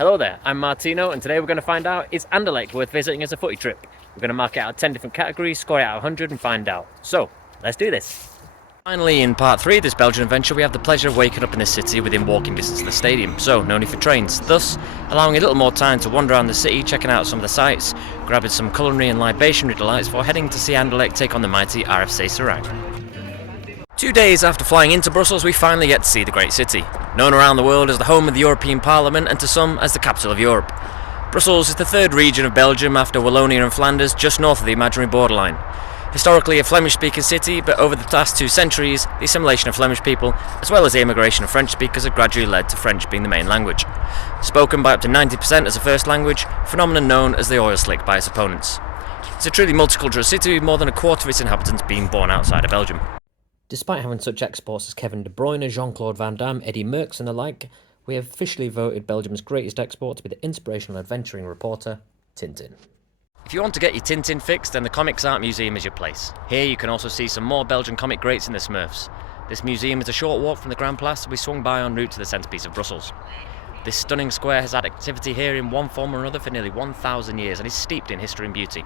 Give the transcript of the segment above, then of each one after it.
Hello there, I'm Martino, and today we're going to find out, is Anderlecht worth visiting as a footy trip? We're going to mark it out 10 different categories, score it out of 100 and find out. So, let's do this. Finally, in part 3 of this Belgian adventure, we have the pleasure of waking up in the city within walking distance of the stadium, so no need for trains, thus allowing a little more time to wander around the city, checking out some of the sights, grabbing some culinary and libationary delights before heading to see Anderlecht take on the mighty RFC Seraing. 2 days after flying into Brussels, we finally get to see the great city, known around the world as the home of the European Parliament and to some as the capital of Europe. Brussels is the third region of Belgium after Wallonia and Flanders, just north of the imaginary borderline. Historically a Flemish-speaking city, but over the past 2 centuries, the assimilation of Flemish people, as well as the immigration of French speakers, have gradually led to French being the main language. Spoken by up to 90% as a first language, a phenomenon known as the oil slick by its opponents. It's a truly multicultural city with more than a quarter of its inhabitants being born outside of Belgium. Despite having such exports as Kevin De Bruyne, Jean-Claude Van Damme, Eddie Merckx and the like, we have officially voted Belgium's greatest export to be the inspirational adventuring reporter, Tintin. If you want to get your Tintin fix, then the Comics Art Museum is your place. Here you can also see some more Belgian comic greats in the Smurfs. This museum is a short walk from the Grand Place we swung by en route to the centrepiece of Brussels. This stunning square has had activity here in one form or another for nearly 1,000 years and is steeped in history and beauty.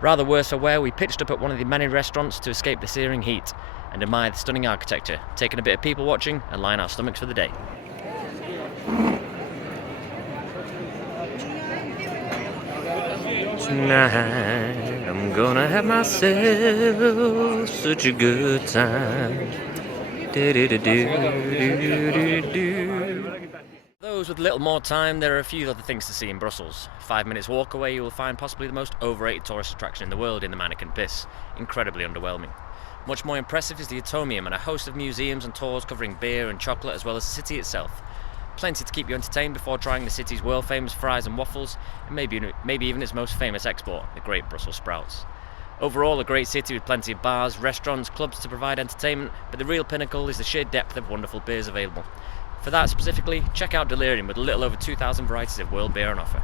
Rather worse for wear, we pitched up at one of the many restaurants to escape the searing heat and admire the stunning architecture, taking a bit of people watching and line our stomachs for the day. Tonight I'm gonna have myself such a good time. Those with a little more time, there are a few other things to see in Brussels. 5 minutes walk away you will find possibly the most overrated tourist attraction in the world in the Mannequin Piss. Incredibly underwhelming. Much more impressive is the Atomium and a host of museums and tours covering beer and chocolate as well as the city itself. Plenty to keep you entertained before trying the city's world famous fries and waffles, and maybe even its most famous export, the Great Brussels Sprouts. Overall, a great city with plenty of bars, restaurants, clubs to provide entertainment, but the real pinnacle is the sheer depth of wonderful beers available. For that specifically, check out Delirium with a little over 2,000 varieties of world beer on offer.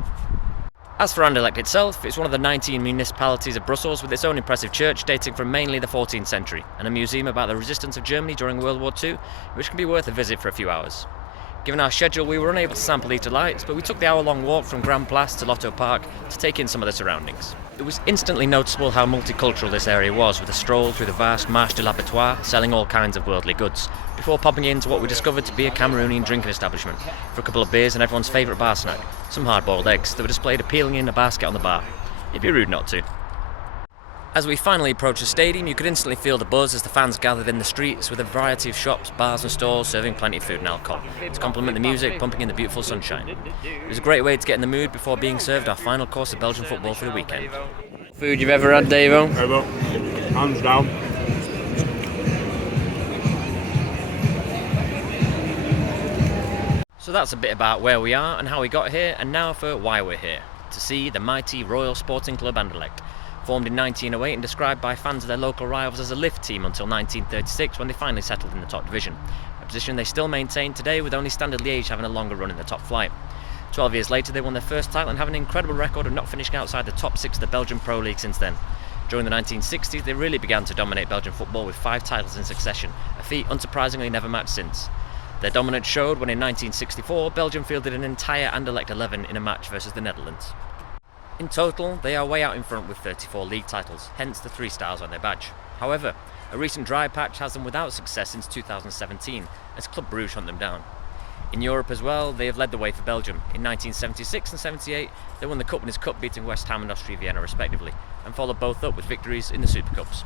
As for Anderlecht itself, it's one of the 19 municipalities of Brussels with its own impressive church dating from mainly the 14th century, and a museum about the resistance of Germany during World War II, which can be worth a visit for a few hours. Given our schedule, we were unable to sample each delights, but we took the hour-long walk from Grand Place to Lotto Park to take in some of the surroundings. It was instantly noticeable how multicultural this area was, with a stroll through the vast Marché de l'Abattoir selling all kinds of worldly goods, before popping into what we discovered to be a Cameroonian drinking establishment for a couple of beers and everyone's favourite bar snack, some hard-boiled eggs that were displayed appealingly in a basket on the bar. It'd be rude not to. As we finally approached the stadium, you could instantly feel the buzz as the fans gathered in the streets with a variety of shops, bars and stalls serving plenty of food and alcohol to complement the music pumping in the beautiful sunshine. It was a great way to get in the mood before being served our final course of Belgian football for the weekend. Food you've ever had, Davo? Ever. Hands down. So that's a bit about where we are and how we got here, and now for why we're here. To see the mighty Royal Sporting Club Anderlecht. Formed in 1908 and described by fans of their local rivals as a lift team until 1936 when they finally settled in the top division, a position they still maintain today with only Standard Liège having a longer run in the top flight. 12 years later they won their first title and have an incredible record of not finishing outside the top 6 of the Belgian Pro League since then. During the 1960s they really began to dominate Belgian football with 5 titles in succession, a feat unsurprisingly never matched since. Their dominance showed when in 1964 Belgium fielded an entire Anderlecht 11 in a match versus the Netherlands. In total, they are way out in front with 34 league titles, hence the 3 stars on their badge. However, a recent dry patch has them without success since 2017, as Club Brugge hunt them down. In Europe as well, they have led the way for Belgium. In 1976 and 78, they won the Cup Winners' Cup, beating West Ham and Austria Vienna respectively, and followed both up with victories in the Super Cups.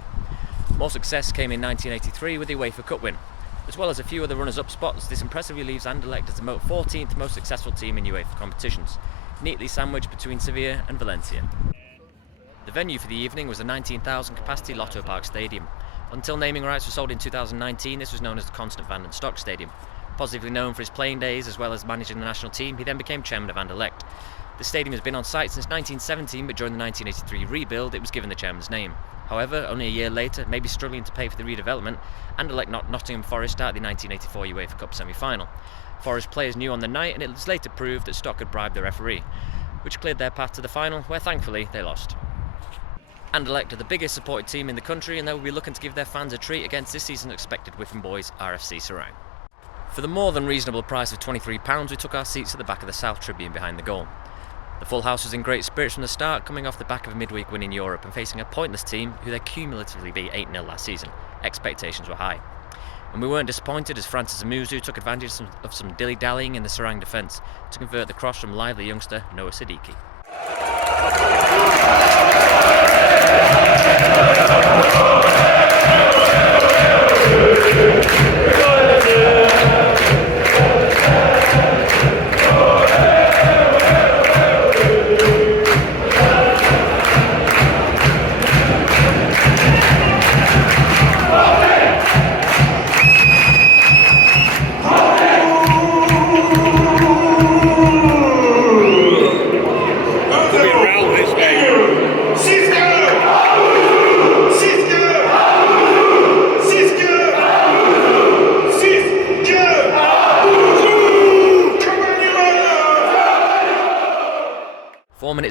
More success came in 1983 with the UEFA Cup win. As well as a few other runners-up spots, this impressively leaves Anderlecht as the 14th most successful team in UEFA competitions, neatly sandwiched between Sevilla and Valencia. The venue for the evening was the 19,000 capacity Lotto Park Stadium. Until naming rights were sold in 2019, this was known as the Constant Vanden Stock Stadium. Positively known for his playing days as well as managing the national team, he then became chairman of Anderlecht. The stadium has been on site since 1917, but during the 1983 rebuild it was given the chairman's name. However, only a year later, maybe struggling to pay for the redevelopment, Anderlecht knocked Nottingham Forest out of the 1984 UEFA Cup semi-final. Forest players knew on the night, and it was later proved that Stock had bribed the referee, which cleared their path to the final, where thankfully they lost. Anderlecht are the biggest supported team in the country, and they will be looking to give their fans a treat against this season's expected Whiffin Boys RFC Seraing. For the more than reasonable price of £23, we took our seats at the back of the South Tribune behind the goal. The full house was in great spirits from the start, coming off the back of a midweek win in Europe and facing a pointless team who they cumulatively beat 8-0 last season. Expectations were high. And we weren't disappointed as Francis Amuzu took advantage of some dilly-dallying in the Seraing defence to convert the cross from lively youngster Noah Siddiqui.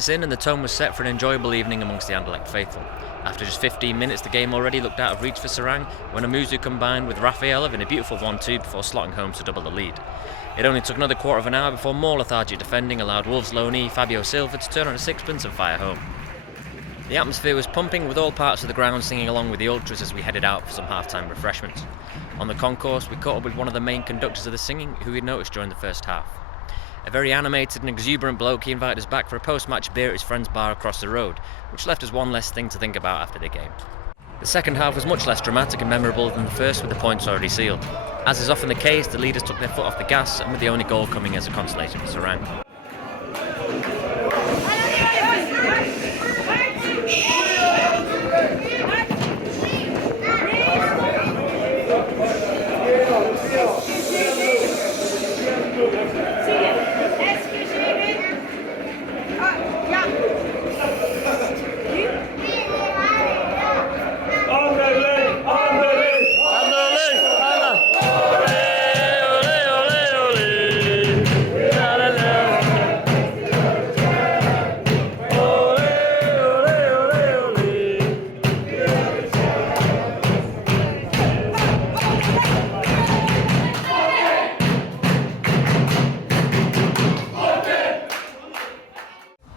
In and the tone was set for an enjoyable evening amongst the Anderlecht faithful. After just 15 minutes, the game already looked out of reach for Seraing when Amuzu combined with Rafaelov in a beautiful 1-2 before slotting home to double the lead. It only took another quarter of an hour before more lethargic defending allowed Wolves' loanee Fabio Silva to turn on a sixpence and fire home. The atmosphere was pumping, with all parts of the ground singing along with the ultras as we headed out for some half-time refreshments. On the concourse, we caught up with one of the main conductors of the singing who we'd noticed during the first half. A very animated and exuberant bloke, he invited us back for a post-match beer at his friend's bar across the road, which left us one less thing to think about after the game. The second half was much less dramatic and memorable than the first, with the points already sealed. As is often the case, the leaders took their foot off the gas, and with the only goal coming as a consolation for Seraing.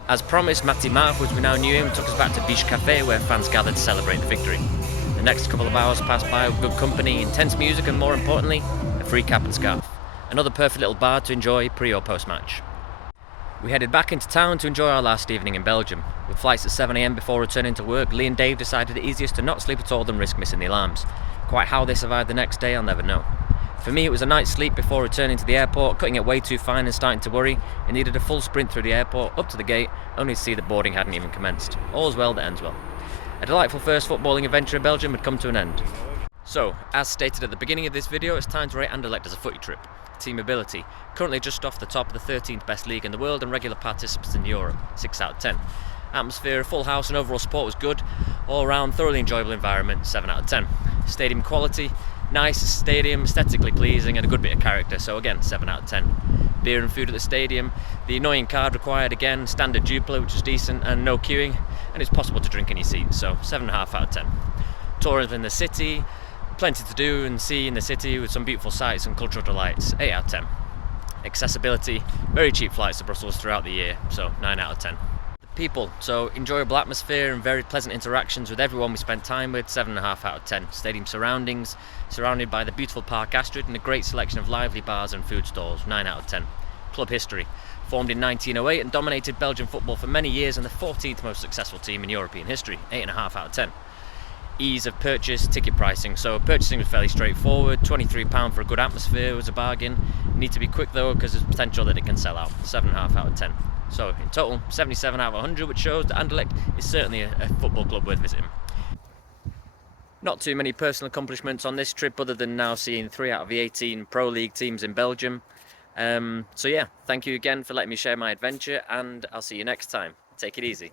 As promised, Matty Marv, as we now knew him, took us back to Biche Cafe where fans gathered to celebrate the victory. The next couple of hours passed by with good company, intense music and, more importantly, a free cap and scarf. Another perfect little bar to enjoy pre or post match. We headed back into town to enjoy our last evening in Belgium. With flights at 7 AM before returning to work, Lee and Dave decided it easiest to not sleep at all than risk missing the alarms. Quite how they survived the next day, I'll never know. For me, it was a night's sleep before returning to the airport, cutting it way too fine and starting to worry. It needed a full sprint through the airport, up to the gate, only to see that boarding hadn't even commenced. All's well that ends well. A delightful first footballing adventure in Belgium had come to an end. So, as stated at the beginning of this video, it's time to rate Anderlecht as a footy trip. Team ability, currently just off the top of the 13th best league in the world and regular participants in Europe, 6 out of 10. Atmosphere, a full house and overall support was good. All round, thoroughly enjoyable environment, 7 out of 10. Stadium quality, nice stadium, aesthetically pleasing and a good bit of character, so again 7 out of 10. Beer and food at the stadium, the annoying card required again, standard Duplo which is decent and no queuing, and it's possible to drink in your seat, so 7.5 out of 10. Tourism in the city, plenty to do and see in the city with some beautiful sights and cultural delights, 8 out of 10. Accessibility, very cheap flights to Brussels throughout the year, so 9 out of 10. People, so enjoyable atmosphere and very pleasant interactions with everyone we spent time with, 7.5 out of 10. Stadium surroundings, surrounded by the beautiful Park Astrid and a great selection of lively bars and food stalls, 9 out of 10. Club history, formed in 1908 and dominated Belgian football for many years and the 14th most successful team in European history, 8.5 out of 10. Ease of purchase, ticket pricing, so purchasing was fairly straightforward, £23 for a good atmosphere was a bargain. You need to be quick though because there's potential that it can sell out, 7.5 out of 10. So in total, 77 out of 100, which shows that Anderlecht is certainly a football club worth visiting. Not too many personal accomplishments on this trip other than now seeing 3 out of the 18 Pro League teams in Belgium. So yeah, thank you again for letting me share my adventure and I'll see you next time. Take it easy.